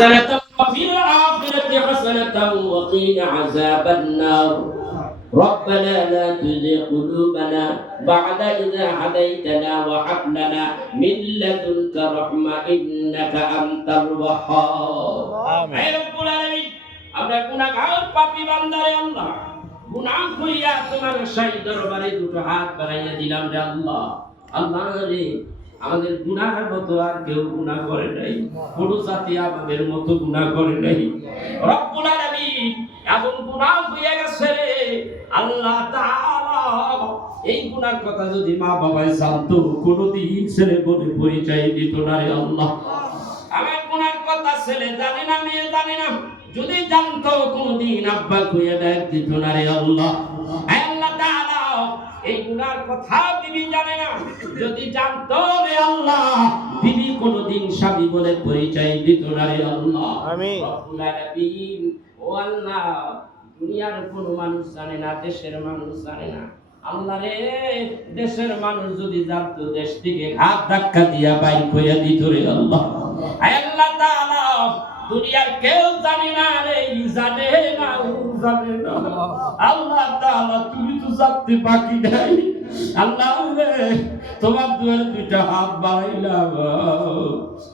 حسنة وفي الآخرة حسنة وقنا عذاب النار ربنا لا تزغ قلوبنا بعد إذا هديتنا وهب لنا من لدنك رحمة إنك أنت الوهاب آمين. হে রব্বুল আলামিন আমরা গুনাহগার পাপী বান্দারে আল্লাহ গুনাহ করিয়া তোমার শাহী দরবারে দুটো হাত বাড়াইয়া দিলাম রে আল্লাহ আল্লাহ রে আমাদের গুনাহের মতো আর কেউ গুনাহ করে নাই। কোনো জাতি আমাদের মতো গুনাহ করে নাই। রব্বুল আলামিন এমন গুনাহ হইয়া গেছে রে। আল্লাহ তাআলা এই গুনার কথা যদি মা বাবাই জানতো, কোনোদিন ছেলে বলে পরিচয় দিত না রে আল্লাহ। আমার গুনার কথা ছেলে জানে না, মেয়ে জানে না। যদি জানতো, কোনদিন আব্বা কইয়া দেখ দিত না রে আল্লাহ। এই গুনার কথা বিবি জানে না। যদি জানতো রে আল্লাহ বিবি কোনদিন স্বামী বলে পরিচয় দিত না রে আল্লাহ। আলামিন। ও আল্লাহ দুনিয়ার কোন মানুষ জানে না দেশের মানুষ জানে না। আল্লাহ রে দেশের মানুষ যদি জানতো দেশ থেকে ঘাত ধাক্কা দিয়া বাইর কইয়া দিত রে আল্লাহ। আল্লাহ তাআলা দুনিয়ার কেউ না রে জানে না, ও জানে না। আল্লাহ তাআলা, তুমি তো জানতে বাকি নাই। আল্লাহ তোমার দুইটা হাত বাড়াইলাম।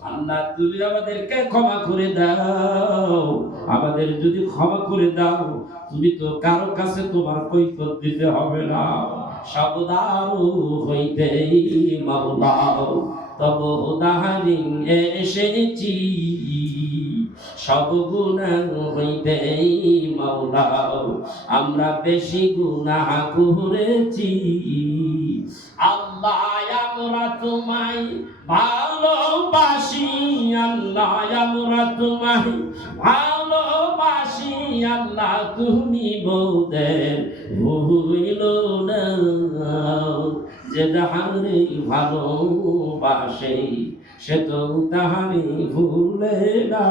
আল্লাহ, তুমি আমাদেরকে ক্ষমা করে দাও। আমাদের যদি ক্ষমা করে দাও, তুমি তো কারও কাছে তোমার কৈফত দিতে হবে না। সবদারু হইতেই মাওলাও তব এসেছি। সব গুণা হইতেই মাওলাও আমরা বেশি গুনাহ করেছি। আল্লাহ আমরা তোমায় ভালোবাসি, আল্লাহ আমরা তোমায় ভালোবাসি, আল্লাহ তুমি বৌদের ভুইল না। যে তাহারে ভালোবাসে সে তো তাহারে ভুলে না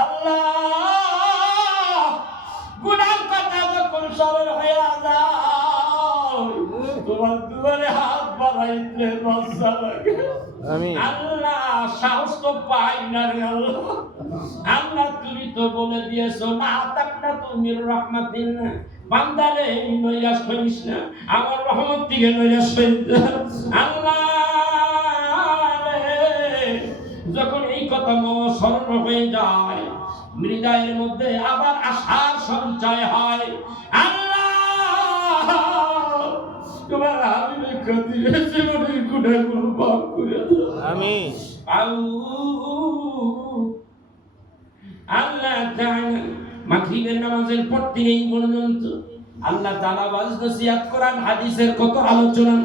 আল্লাহ গুনার কথা যখন স্মরণ যায় তোমার দুয়ারে হাত বাড়াইতে লজ্জা লাগে। আল্লাহ সাহস তো পাই না রে আল্লাহ। আল্লাহ তুমি তো বলে দিয়েছ না তাক না তুমি রহমাতিন। বান্দারে নৈরাশ করিস না। আমার রহমত থেকে নৈরাশ করিস আল্লাহ এই স্মরণ হয়ে যায়। হৃদয়ের মধ্যে আবার আশার সঞ্চয় হয়। আল্লাহ! তোমার হাবিবের ক্ষতি জীবনের গুণাগুলো মাফ করে দাও। আল্লাহ মাগরিবের নামাজের পর পর্যন্ত আল্লাহ তাআলা ওয়াজ নসিহত কোরআন হাদিসের কত আলোচনা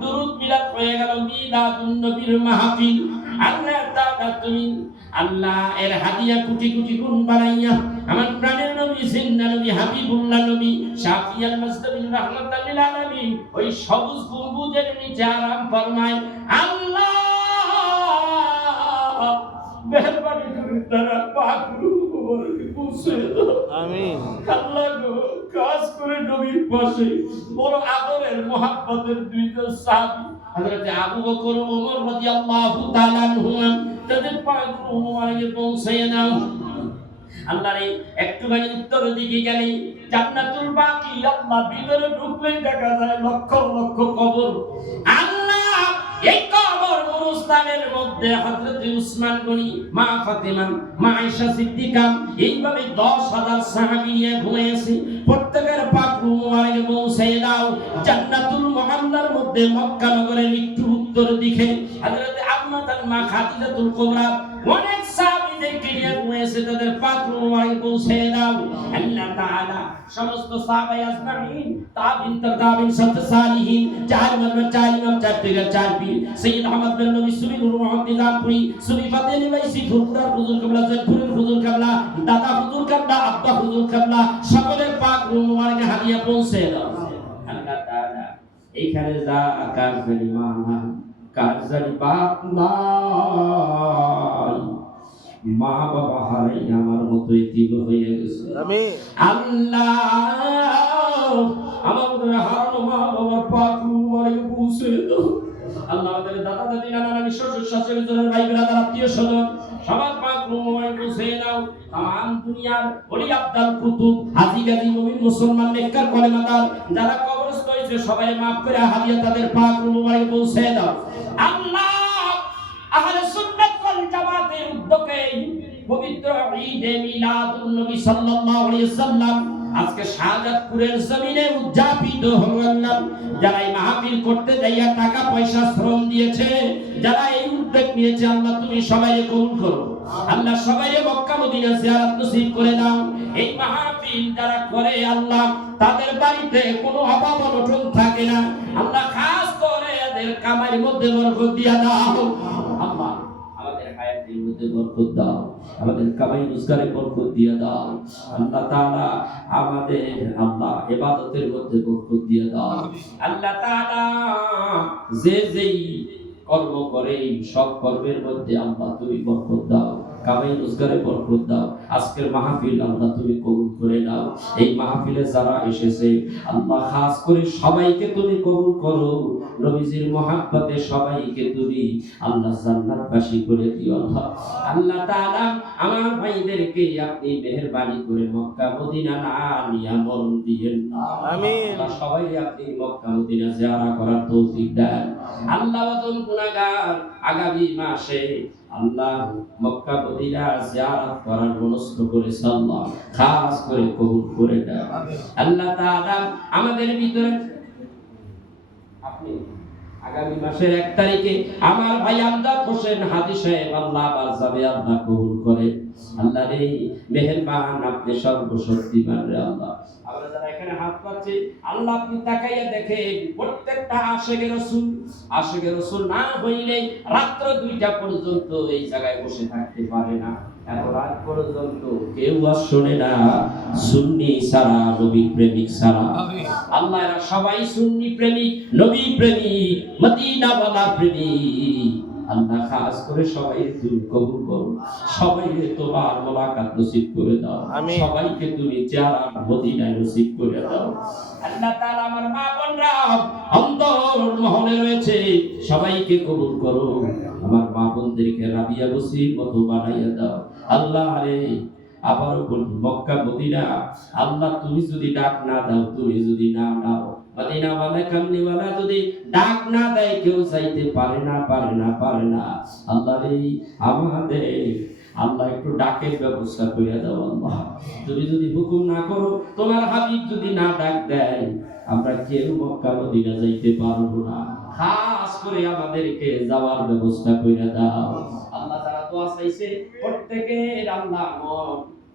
দুরূদ মিলাদ হয়ে গেল মিলাদুন নবীর মাহফিল। আল্লাহ তাআলা তুমি আল্লাহ এর হাদিয়া কোটি কোটি গুণ আমার প্রাণের নবী জিন্দা নবী হাবিবুল্লাহ নবী শাফিয়াল রাহমাতাল আলামিন ওই সবুজ গম্বুজের নিচে আরাম ফরমায় আল্লাহ! মেহরবানি করে তারা পাকরু মোবারকে পৌঁছে দাও। আমিন। আল্লাহ গো কাজ করে নবীর পাশে বড় আদরের মহাব্বতের দুইজন সাহাবী হযরত আবু বকর ওমর রাদিয়াল্লাহু তাআলা আনহুমা তাদের পাকরু মোবারকে পৌঁছে দাও আল্লাহ রে একটুখানি উত্তর দিকে গেলে জান্নাতুল বাকি আল্লাহ ভিতরে ঢুকলেই দেখা যায় লক্ষ লক্ষ কবর। আল্লাহ এই কবর মুরুস্তানের মধ্যে হযরত উসমান গনি, মা ফাতেমা, মা আয়েশা সিদ্দিকা এইভাবে 10000 সাহাবী নিয়ে ঘুমিয়েছে প্রত্যেকের পাক মুবারকে পৌঁছে দাও। জান্নাতুল মধ্যে মক্কা নগরের একটু উত্তর দিকে হযরত আম্মাতান মা খাদিজাতুল কুবরা অনেক সাহাবীদেরকে নিয়ে ঘুমিয়েছে তাদের পাক মুবারকে পৌঁছে দাও। আল্লাহ তাআলা সমস্ত সাহাবায়ে আজমাইন তাবিন তাবিন সত্য সালিহিন, চার নম্বর, চার ইমাম, চার থেকে চার পীর। সৈয়দ আহমদ বিন নবী, সুবি নুর মোহাম্মদ নিজামপুরি সুবি ফাতেহি বাইসি ফুরফুরা হুজুর কাবলা জয়পুরের হুজুর কাবলা, দাদা হুজুর কাবলা, আব্বা হুজুর কাবলা, সকলের পাক মুবারকে হাদিয়া পৌঁছে দাও। এইখানে যা আকাশ জানি মানা কার জানি বাপ নাই। মা বাবা হারাই আমার মতো এতিম হয়ে গেছে। আমিন। আল্লাহ আমাদের হারানো মা বাবার রুমারে পৌঁছে দাও। আল্লাহ আমাদের দাদা দাদি নানা নানি শ্বশুর শাশুড়ি জনের ভাই ব্রাদার আত্মীয় স্বজন সবার পাক রুমায় পৌঁছে নাও তাম দুনিয়ার ওলি আব্দাল কুতুব হাজি গাজী মুমিন মুসলমান নেককার কলেমাদার যারা হয়েছে সবাই মাফ করে হাদিয়া তাদের পাক রুমায় পৌঁছে দাও। আল্লাহ আহলে সুন্নাত ওয়াল জামাতের উদ্যোগে পবিত্র ঈদে মিলাদুন নবী সাল্লাল্লাহু আলাইহি সাল্লাম আজকে শাহজাদপুরের জমিনে উদযাপিত হলাম যারা এই মাহফিল করতে যাইয়া টাকা পয়সা শ্রম দিয়েছে, যারা এই উদ্যোগ নিয়েছে, আল্লাহ তুমি সবাই কবুল করো। আল্লাহ সবাই মক্কা মদিনা জিয়ারত নসিব করে দাও। এই মাহফিল যারা করে আল্লাহ, তাদের বাড়িতে কোনো অভাব অনটন থাকে না। আল্লাহ খাস করে এদের কামাইয়ের মধ্যে বরকত দিয়া দাও। আল্লাহ আমাদের হায়াতের মধ্যে বরকত দাও। আমাদের কামাই রোজগারে বরকত দাও। আল্লাহ তাআলা আমাদের আল্লাহ ইবাদতের মধ্যে বরকত দিয়ে দাও। আল্লাহ তাআলা যে যেই কর্ম করে সব কর্মের মধ্যে আল্লাহ তুমি বরকত দাও। কামাই রোজগারে বরকত দাও। আজকের মাহফিল আল্লাহ তুমি কবুল করে নাও। এই মাহফিলে যারা এসেছে আল্লাহ খাস করে সবাইকে তুমি কবুল করো। নবীজির মহাব্বতে সবাইকে তুমি আল্লাহ জান্নাতবাসী করে দিও। আল্লাহ আল্লাহ তাআলা আমার ভাইদেরকে আপনি মেহেরবানি করে মক্কা মদিনা না নিয়া মরণ দিয়েন আমিন। সবাই আপনি মক্কা মদিনা জিয়ারা করার তৌফিক দেন। আল্লাহ আগামী মাসে আল্লাহ মক্কা মদিনা জিয়ারত করার মনস্থ করেছে আল্লাহ, খাস করে কবুল করে দেন আল্লাহ তাআলা আমাদের ভিতরে আপনি আগামী মাসের এক তারিখে আমার ভাই আমদাদ হোসেন হাজি সাহেব আল্লাহ যাবে আল্লাহ কবুল করে। আল্লাহ রে, মেহেরবান, আপনি সর্বশক্তিমান রে আল্লাহ। আমরা যারা এখানে হাত পাচ্ছি আল্লাহ আপনি তাকাইয়া দেখেন প্রত্যেকটা আশেকের রসুল আশেকের রসুল না হইলে রাত্র দুইটা পর্যন্ত এই জায়গায় বসে থাকতে পারে না। এত রাত পর্যন্ত কেউ আর শোনে না সুন্নি সারা নবী প্রেমিক সারা আল্লাহ এরা সবাই সুন্নি প্রেমিক নবী প্রেমিক মদিনাওয়ালা প্রেমিক। আল্লাহ খাস করে সবাই তুমি কবুল করো সবাইকে তোমার মোলাকাত নসিব করে দাও। সবাইকে তুমি চেহারা মদিনায় নসিব করে দাও। আল্লাহ তাআলা আমার মা বোনরা অন্তর মহলে রয়েছে। সবাইকে কবুল করো। আমার মা বোনদেরকে রাবিয়া বসির মতো বানাইয়া দাও। আল্লাহ রে আবারও বলি মক্কা মদিনা আল্লাহ তুমি যদি ডাক না দাও তুমি যদি না দাও মদিনা ওয়ালা কামনি ওয়ালা যদি ডাক না দেয়, কেউ চাইতে পারে না পারে না পারে না। আল্লাহ রে, আমাদের আল্লাহ একটু ডাকের ব্যবস্থা করে দাও আল্লাহ। তুমি যদি হুকুম না করো, তোমার হাবিব যদি না ডাক দেয়, আমরা কেউ মক্কা, মদিনা যাইতে পারব না। খাস করে আমাদেরকে যাওয়ার ব্যবস্থা করে দাও। আল্লাহ যারা দোয়া চাইছে, প্রত্যেকের আল্লাহ মন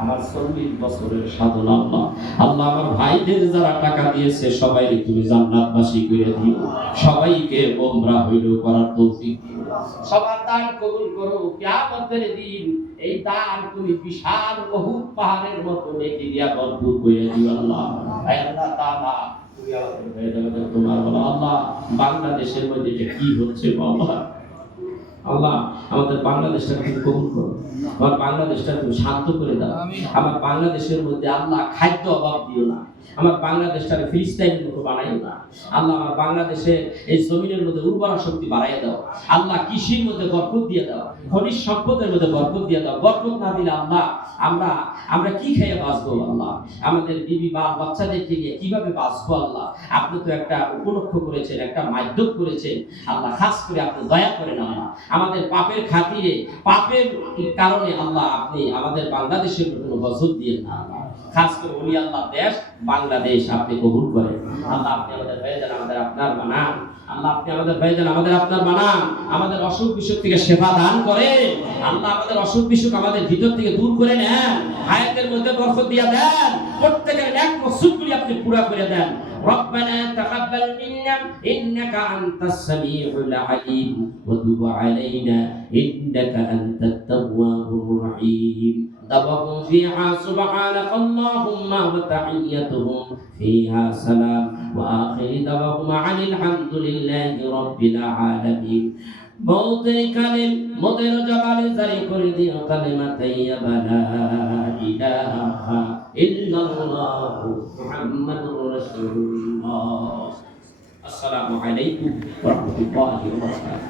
আমার চল্লিশ বছরের সাধন আল্লাহ। আল্লাহ আমার ভাইদের যারা টাকা দিয়েছে সবাই তুমি জান্নাতবাসী করে দিও। সবাইকে ওমরা হইল করার তৌফিক সবার দান কবুল করো, কিয়ামতের দিন এই দান তুমি বিশাল পাহাড়ের মতো দিয়া ভরপুর করে দিও আল্লাহ। আল্লাহ তাআলা তোমার বলো, আল্লাহ, বাংলাদেশের মধ্যে কি হচ্ছে বাবা আল্লাহ আমাদের বাংলাদেশটা তুমি কবুল করো। আমার বাংলাদেশটা তুমি শান্ত করে দাও। আমার বাংলাদেশের মধ্যে আল্লাহ খাদ্য অভাব দিও না। আমার বাংলাদেশটাকে ফিলিস্তাইনের মতো বানাইও না। আল্লাহ আমার বাংলাদেশের এই জমিনের মধ্যে উর্বরা শক্তি বাড়াইয়া দাও। আল্লাহ কৃষির মধ্যে বরকত দিয়ে দাও। খনিজ সম্পদের মধ্যে বরকত দিয়ে দাও। বরকত না দিলে আল্লাহ আমরা আমরা কি খেয়ে বাঁচবো আল্লাহ? আমাদের বিবি বা বাচ্চাদেরকে নিয়ে কীভাবে বাঁচবো আল্লাহ? আপনি তো একটা উপলক্ষ করেছেন, একটা মাধ্যম করেছেন। আল্লাহ খাস করে আপনি দয়া করেন আল্লাহ। আমাদের পাপের খাতিরে, পাপের কারণে আল্লাহ আপনি আমাদের বাংলাদেশের কোনো গজব দিয়ে না আল্লাহ। খাস করে উনি আল্লাহ দেশ বাংলাদেশ আপনি কবুল করেন আল্লাহ আপনি আমাদের হয়ে যান আমাদের আপনার বানান আল্লাহ আপনি আমাদের হয়ে যান আমাদের আপনার বানান আমাদের অসুখ বিসুখ থেকে সেবা দান করে আল্লাহ আমাদের অসুখ বিসুখ আমাদের ভিতর থেকে দূর করে নেন হায়াতের মধ্যে বরকত দিয়া দেন প্রত্যেকের এক মকসুদগুলি আপনি পুরা করে দেন ربنا تقبل منا إنك أنت السميع العليم وتب علينا إنك أنت التواب الرحيم دعوهم فيها سبحانك اللهم وتحيتهم فيها سلام وآخر دعواهم عن الحمد لله رب العالمين মৌতের কালে মোদের জবানে জারি করে দিও কালেমা তাইয়্যিবা লা ইলাহা ইল্লাল্লাহ মুহাম্মাদুর রাসূলুল্লাহ আসসালামু আলাইকুম ওয়া রাহমাতুল্লাহি ওয়া বারাকাতুহু